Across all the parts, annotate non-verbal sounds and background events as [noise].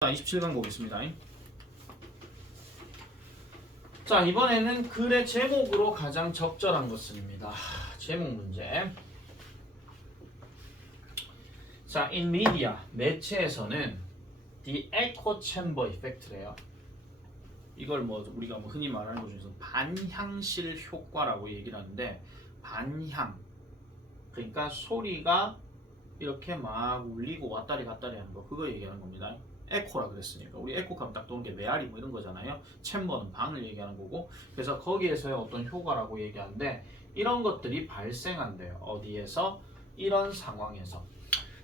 자, 27강 보겠습니다. 자, 이번에는 글의 제목으로 가장 적절한 것입니다. 제목 문제. 자, in media, 매체에서는 the echo chamber effect래요. 이걸 뭐 우리가 뭐 흔히 말하는 것 중에서 반향실 효과라고 얘기를 하는데 반향 그러니까 소리가 이렇게 막 울리고 왔다리 갔다리 하는 거 그거 얘기하는 겁니다. 에코라 그랬으니까 우리 에코 하면 딱 도는 게 메아리 뭐 이런 거잖아요. 챔버는 방을 얘기하는 거고 그래서 거기에서의 어떤 효과라고 얘기하는데 이런 것들이 발생한대요. 어디에서 이런 상황에서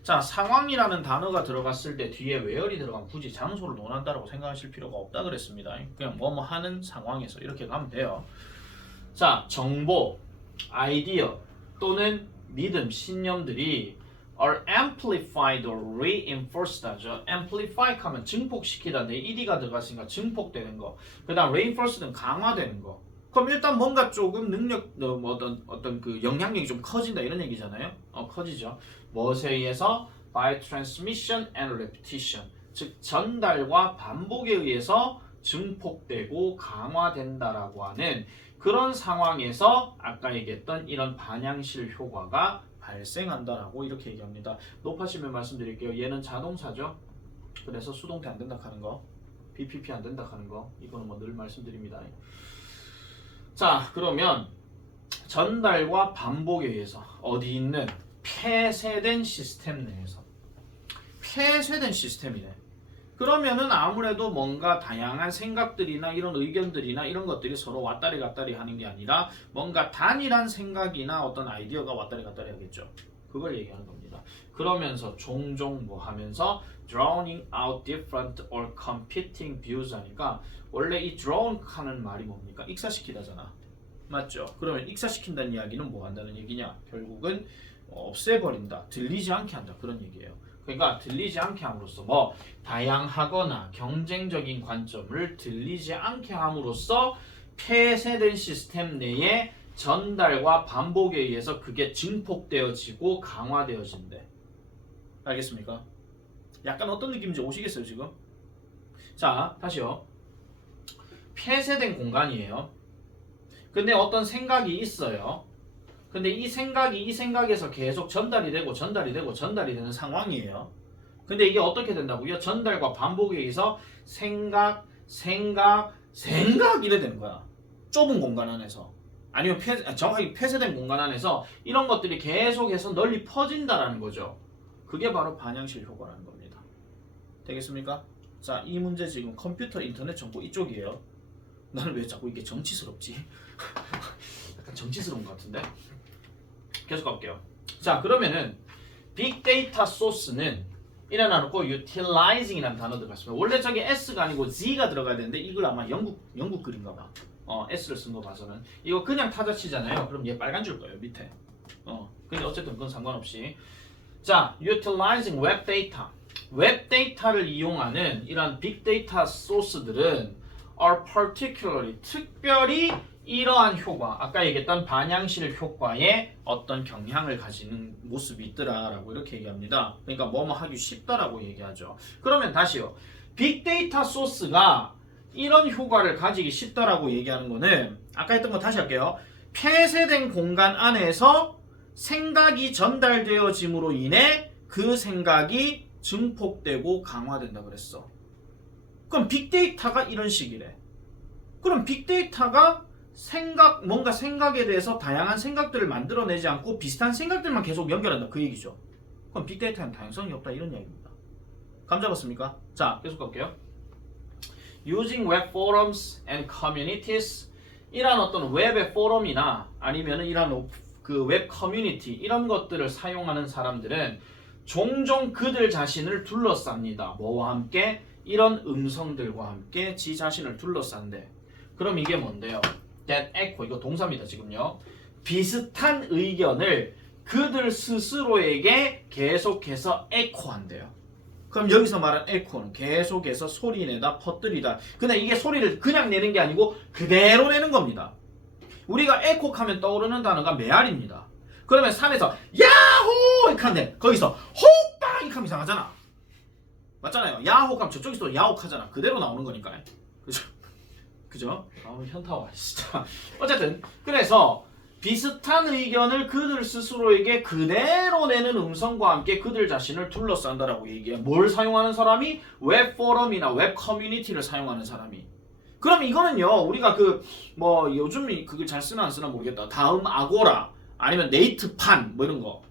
자 상황이라는 단어가 들어갔을 때 뒤에 웨어리 들어가면 굳이 장소를 논한다라고 생각하실 필요가 없다 그랬습니다. 그냥 뭐뭐 하는 상황에서 이렇게 가면 돼요. 자 정보, 아이디어 또는 믿음, 신념들이 are amplified or reinforced 하죠. amplify 하면 증폭시키다인데 ed가 들어갔으니까 증폭되는 거. 그 다음 reinforced는 강화되는 거. 그럼 일단 뭔가 조금 능력 어, 뭐 어떤 어떤 그 영향력이 좀 커진다 이런 얘기잖아요. 어 커지죠. 무엇에 의해서 by transmission and repetition. 즉 전달과 반복에 의해서 증폭되고 강화된다라고 하는 그런 상황에서 아까 얘기했던 이런 반향실 효과가 발생한다라고 이렇게 얘기합니다. 높아지면 말씀드릴게요. 얘는 자동차죠. 그래서 수동태 안 된다 하는 거, BPP 안 된다 하는 거, 이거는 뭐 늘 말씀드립니다. 자, 그러면 전달과 반복에 의해서 어디 있는 폐쇄된 시스템 내에서 폐쇄된 시스템이네. 그러면은 아무래도 뭔가 다양한 생각들이나 이런 의견들이나 이런 것들이 서로 왔다리 갔다리 하는 게 아니라 뭔가 단일한 생각이나 어떤 아이디어가 왔다리 갔다리 하겠죠. 그걸 얘기하는 겁니다. 그러면서 종종 뭐 하면서 drowning out different or competing views 하니까 원래 이 drown 하는 말이 뭡니까? 익사시키다잖아. 맞죠? 그러면 익사시킨다는 이야기는 뭐 한다는 얘기냐? 결국은 없애버린다. 들리지 않게 한다. 그런 얘기예요. 그러니까 들리지 않게 함으로써 뭐 다양하거나 경쟁적인 관점을 들리지 않게 함으로써 폐쇄된 시스템 내에 전달과 반복에 의해서 그게 증폭되어지고 강화되어진대. 알겠습니까? 약간 어떤 느낌인지 오시겠어요 지금? 자 다시요. 폐쇄된 공간이에요. 근데 어떤 생각이 있어요. 근데 이 생각이 이 생각에서 계속 전달이 되고 전달이 되고 전달이 되는 상황이에요. 근데 이게 어떻게 된다고요? 전달과 반복에 의해서 생각, 생각, 생각 이래 되는 거야. 좁은 공간 안에서. 아니면 폐, 아, 정확하게 폐쇄된 공간 안에서 이런 것들이 계속해서 널리 퍼진다라는 거죠. 그게 바로 반향실 효과라는 겁니다. 되겠습니까? 자, 이 문제 지금 컴퓨터 인터넷 정보 이쪽이에요. 나는 왜 자꾸 이게 정치스럽지? [laughs] 약간 정치스러운 것 같은데? 계속 가볼게요. 자, 그러면은 빅데이터 소스는 일어나놓고 utilizing이라는 단어 들어갔습니다. 원래 저기 s가 아니고 z가 들어가야 되는데 이걸 아마 영국 영국 글인가 봐. 어, s를 쓴 거 봐서는 이거 그냥 타자치잖아요. 그럼 얘 빨간 줄 거예요 밑에. 어, 근데 어쨌든 그건 상관없이 자, utilizing web data. 웹 데이터를 이용하는 이런 빅데이터 소스들은 are particularly 특별히 이러한 효과, 아까 얘기했던 반향실 효과에 어떤 경향을 가지는 모습이 있더라라고 이렇게 얘기합니다. 그러니까 뭐뭐 하기 쉽다라고 얘기하죠. 그러면 다시요. 빅데이터 소스가 이런 효과를 가지기 쉽다라고 얘기하는 거는 아까 했던 거 다시 할게요. 폐쇄된 공간 안에서 생각이 전달되어짐으로 인해 그 생각이 증폭되고 강화된다 그랬어. 그럼 빅데이터가 이런 식이래. 그럼 빅데이터가 생각 뭔가 생각에 대해서 다양한 생각들을 만들어내지 않고 비슷한 생각들만 계속 연결한다 그 얘기죠. 그럼 빅데이터는 다양성이 없다 이런 이야기입니다. 감 잡았습니까? 자 계속 갈게요. Using web forums and communities 이런 어떤 웹의 포럼이나 아니면 이런 그 웹 커뮤니티 이런 것들을 사용하는 사람들은 종종 그들 자신을 둘러쌉니다. 뭐와 함께 이런 음성들과 함께 지 자신을 둘러싼데 그럼 이게 뭔데요? That echo 이거 동사입니다 지금요. 비슷한 의견을 그들 스스로에게 계속해서 에코한대요. 그럼 여기서 말한 에코는 계속해서 소리내다 퍼뜨리다. 근데 이게 소리를 그냥 내는 게 아니고 그대로 내는 겁니다. 우리가 에코하면 떠오르는 단어가 메아리입니다. 그러면 산에서 야호 이렇게 하는데 거기서 호빵 이렇게 하면 이상하잖아. 맞잖아요. 야혹하면 저쪽에서 야혹하잖아. 그대로 나오는 거니까. 그죠? 그죠? 다음은 현타와 진짜. [laughs] 어쨌든 그래서 비슷한 의견을 그들 스스로에게 그대로 내는 음성과 함께 그들 자신을 둘러싼다라고 얘기해. 뭘 사용하는 사람이 웹 포럼이나 웹 커뮤니티를 사용하는 사람이. 그럼 이거는요 우리가 그 뭐 요즘 그걸 잘 쓰나 안 쓰나 모르겠다. 다음 아고라 아니면 네이트판 뭐 이런 거.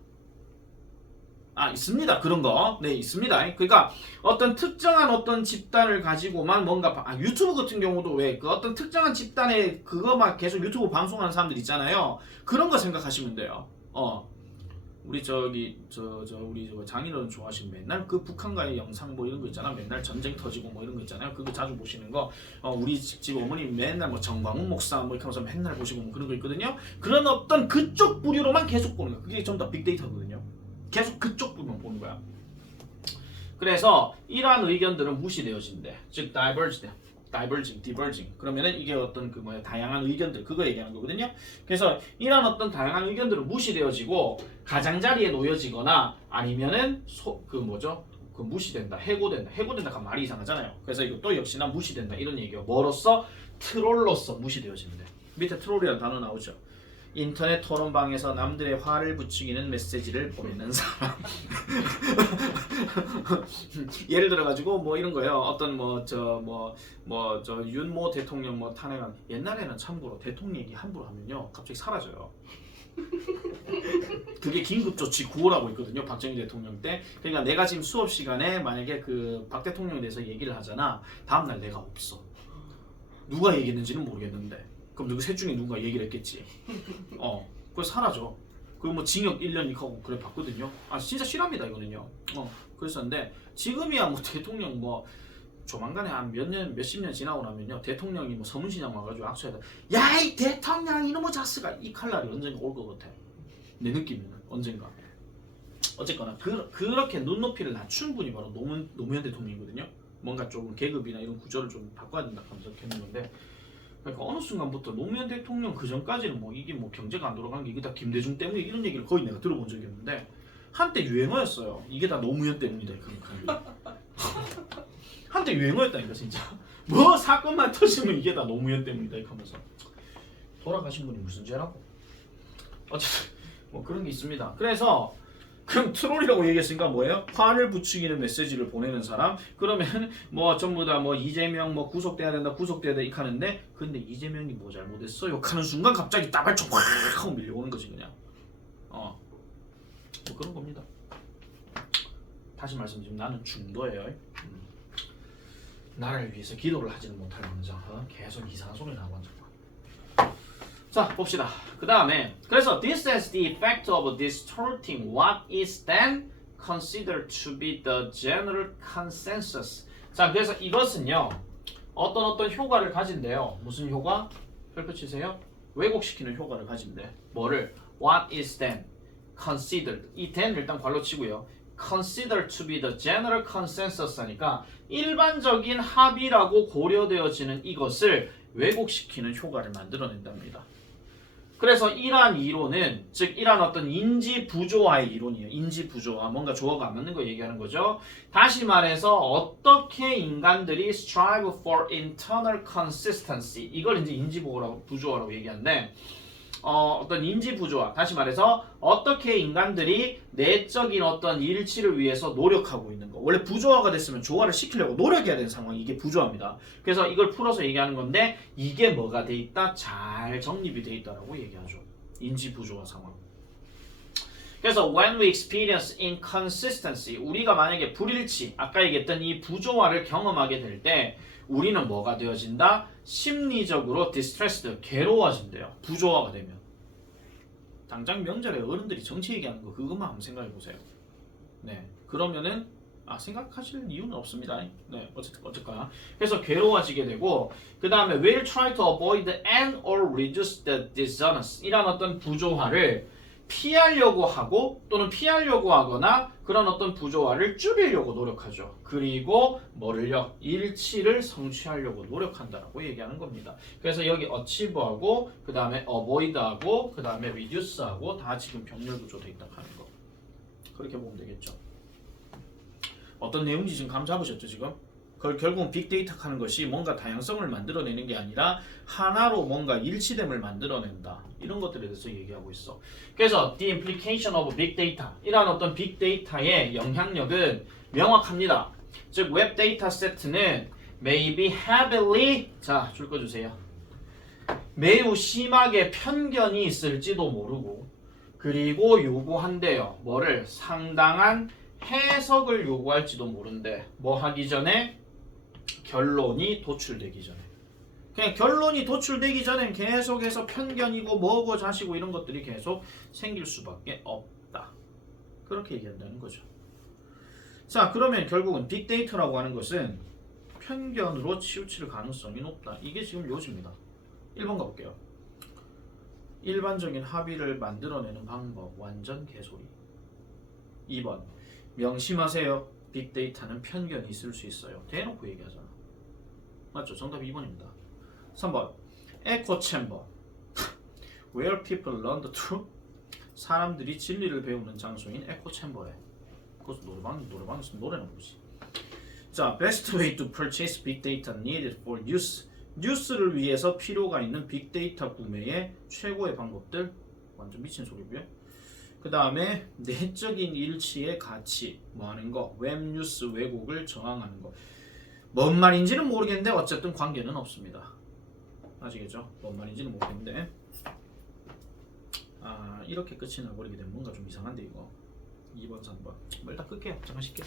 아 있습니다 그런 거. 네 있습니다. 그러니까 어떤 특정한 어떤 집단을 가지고만 뭔가 바- 아, 유튜브 같은 경우도 왜 그 어떤 특정한 집단의 그거만 계속 유튜브 방송하는 사람들 있잖아요. 그런 거 생각하시면 돼요. 어. 우리 저기 저 저 우리 저 장인어른 좋아하시는 맨날 그 북한과의 영상 뭐 이런 거 있잖아. 맨날 전쟁 터지고 뭐 이런 거 있잖아요. 그거 자주 보시는 거. 어, 우리 집, 집 어머니 맨날 뭐 정광훈 목사 뭐 이렇게 하면서 맨날 보시고 뭐 그런 거 있거든요. 그런 어떤 그쪽 부류로만 계속 보는 거. 그게 좀 더 빅데이터거든요. 계속 그쪽 부분만 보는 거야. 그래서 이러한 의견들은 무시되어진대. 즉 diverged, diverging, diverging. 그러면은 이게 어떤 그 뭐야 다양한 의견들 그거 얘기하는 거거든요. 그래서 이러한 어떤 다양한 의견들은 무시되어지고 가장자리에 놓여지거나 아니면은 소, 그 뭐죠? 그 무시된다, 해고된다, 해고된다 그 말이 이상하잖아요. 그래서 이것도 역시나 무시된다 이런 얘기가 뭐로서 트롤로서 무시되어지는데 밑에 트롤이라는 단어 나오죠. 인터넷 토론방에서 남들의 화를 부추기는 메시지를 보내는 사람. [laughs] 예를 들어 가지고 뭐 이런 거예요. 어떤 뭐 저 뭐 뭐 저 윤모 대통령 뭐 탄핵한 옛날에는 참고로 대통령 얘기 함부로 하면요 갑자기 사라져요. 그게 긴급 조치 9호라고 있거든요. 박정희 대통령 때. 그러니까 내가 지금 수업 시간에 만약에 그 박 대통령에 대해서 얘기를 하잖아. 다음 날 내가 없어. 누가 얘기했는지는 모르겠는데. 그럼 누구 셋 중에 누군가 얘기를 했겠지. 어. 그거 사라져. 그리고 뭐 징역 1년 하고 그래 봤거든요. 아 진짜 실합니다 이거는요. 어. 그랬었는데 지금이야 뭐 [laughs] 대통령 뭐 조만간에 한 몇 년, 몇십 년 지나고 나면요. 대통령이 뭐 서문시장 와가지고 악수해다. 야, 이 대통령 이놈의 자스가 이 칼날이 언젠가 올 것 같아. 내 느낌에는 언젠가. 어쨌거나 그, 그렇게 눈높이를 낮춘 분이 바로 노무현, 노무현 대통령이거든요. 뭔가 조금 계급이나 이런 구조를 좀 바꿔야 된다 하면서 했는 건데 그러니까 어느 순간부터 노무현 대통령 그 전까지는 뭐 이게 뭐 경제가 안 돌아간 게 이게 다 김대중 때문에 이런 얘기를 거의 내가 들어본 적이 없는데 한때 유행어였어요. 이게 다 노무현 때문이다. 그러니까 [laughs] 한때 유행어였다니까 진짜. 뭐 사건만 터지면 이게 다 노무현 때문이다 이렇게 하면서 돌아가신 분이 무슨 죄라고? 어쨌든 뭐 그런 게 있습니다. 그래서 그럼 트롤이라고 얘기했으니까 뭐예요? 화를 부추기는 메시지를 보내는 사람. 그러면 뭐 전부 다 뭐 이재명 뭐 구속돼야 된다, 구속돼야 돼 이렇게 하는데 근데 이재명이 뭐 잘못했어? 욕하는 순간 갑자기 따발총 확 하고 밀려오는 거지 그냥. 어. 뭐 그런 겁니다. 다시 말씀드리면 나는 중도예요. 음. 나를 위해서 기도를 하지는 못할 망정 어? 계속 이상한 소리 나고 앉아. 자 봅시다. 그 다음에 그래서 this has the effect of distorting what is then considered to be the general consensus. 자 그래서 이것은요 어떤 어떤 효과를 가진대요. 무슨 효과? 별표 치세요. 왜곡시키는 효과를 가진대. 뭐를? What is then considered. 이 then 일단 괄로 치고요. considered to be the general consensus 하니까 일반적인 합의라고 고려되어지는 이것을 왜곡시키는 효과를 만들어낸답니다. 그래서 이러한 이론은 즉 이러한 어떤 인지 부조화의 이론이에요. 인지 부조화 뭔가 조화가 안 맞는 거 얘기하는 거죠. 다시 말해서 어떻게 인간들이 strive for internal consistency 이걸 이제 인지 부조화라고 얘기하는데 어, 어떤 인지 부조화. 다시 말해서 어떻게 인간들이 내적인 어떤 일치를 위해서 노력하고 있는 거. 원래 부조화가 됐으면 조화를 시키려고 노력해야 되는 상황 이게 부조화입니다. 그래서 이걸 풀어서 얘기하는 건데 이게 뭐가 돼 있다? 잘 정립이 돼 있다라고 얘기하죠. 인지 부조화 상황. 그래서 when we experience inconsistency 우리가 만약에 불일치 아까 얘기했던 이 부조화를 경험하게 될 때 우리는 뭐가 되어진다? 심리적으로 distressed, 괴로워진대요. 부조화가 되면. 당장 명절에 어른들이 정치 얘기하는 거 그것만 한번 생각해 보세요. 네, 그러면은 아 생각하실 이유는 없습니다. 네, 어쨌든 어쨌거나 그래서 괴로워지게 되고 그 다음에 will try to avoid and or reduce the dissonance 이런 어떤 부조화를 피하려고 하고 또는 피하려고 하거나 그런 어떤 부조화를 줄이려고 노력하죠. 그리고 뭐를요? 일치를 성취하려고 노력한다라고 얘기하는 겁니다. 그래서 여기 achieve하고 그 다음에 avoid하고 그 다음에 reduce하고 다 지금 병렬 구조돼 있다 하는 거. 그렇게 보면 되겠죠. 어떤 내용인지 지금 감 잡으셨죠 지금? 그걸 결국은 빅데이터 하는 것이 뭔가 다양성을 만들어내는 게 아니라 하나로 뭔가 일치됨을 만들어낸다 이런 것들에 대해서 얘기하고 있어. 그래서 the implication of big data 이러한 어떤 빅데이터의 영향력은 명확합니다. 즉 웹 데이터 세트는 may be heavily 자 줄 거 주세요. 매우 심하게 편견이 있을지도 모르고 그리고 요구한대요. 뭐를 상당한 해석을 요구할지도 모른대. 뭐 하기 전에 결론이 도출되기 전에. 그냥 결론이 도출되기 전엔 계속해서 편견이고 뭐고 자시고 이런 것들이 계속 생길 수밖에 없다. 그렇게 얘기한다는 거죠. 자, 그러면 결국은 빅데이터라고 하는 것은 편견으로 치우칠 가능성이 높다. 이게 지금 요지입니다. 1번 가볼게요. 일반적인 합의를 만들어내는 방법 완전 개소리. 2번 명심하세요. 빅데이터는 편견이 있을 수 있어요. 대놓고 얘기하잖아. 맞죠? 정답 2번입니다. 3번 에코 챔버 [laughs] Where people learn the truth 사람들이 진리를 배우는 장소인 에코 챔버에 그것도 노래방 노래방에서 노래나 부르지. 자, best way to purchase big data needed for use 뉴스를 위해서 필요가 있는 빅데이터 구매의 최고의 방법들 완전 미친 소리고요. 그 다음에 내적인 일치의 가치 뭐 하는 거 웹뉴스 왜곡을 저항하는 거. 뭔 말인지는 모르겠는데 어쨌든 관계는 없습니다. 아시겠죠? 뭔 말인지는 모르겠는데 아 이렇게 끝이 나버리게 되면 뭔가 좀 이상한데 이거 2번 3번 뭐 일단 끌게요 잠깐 쉴게요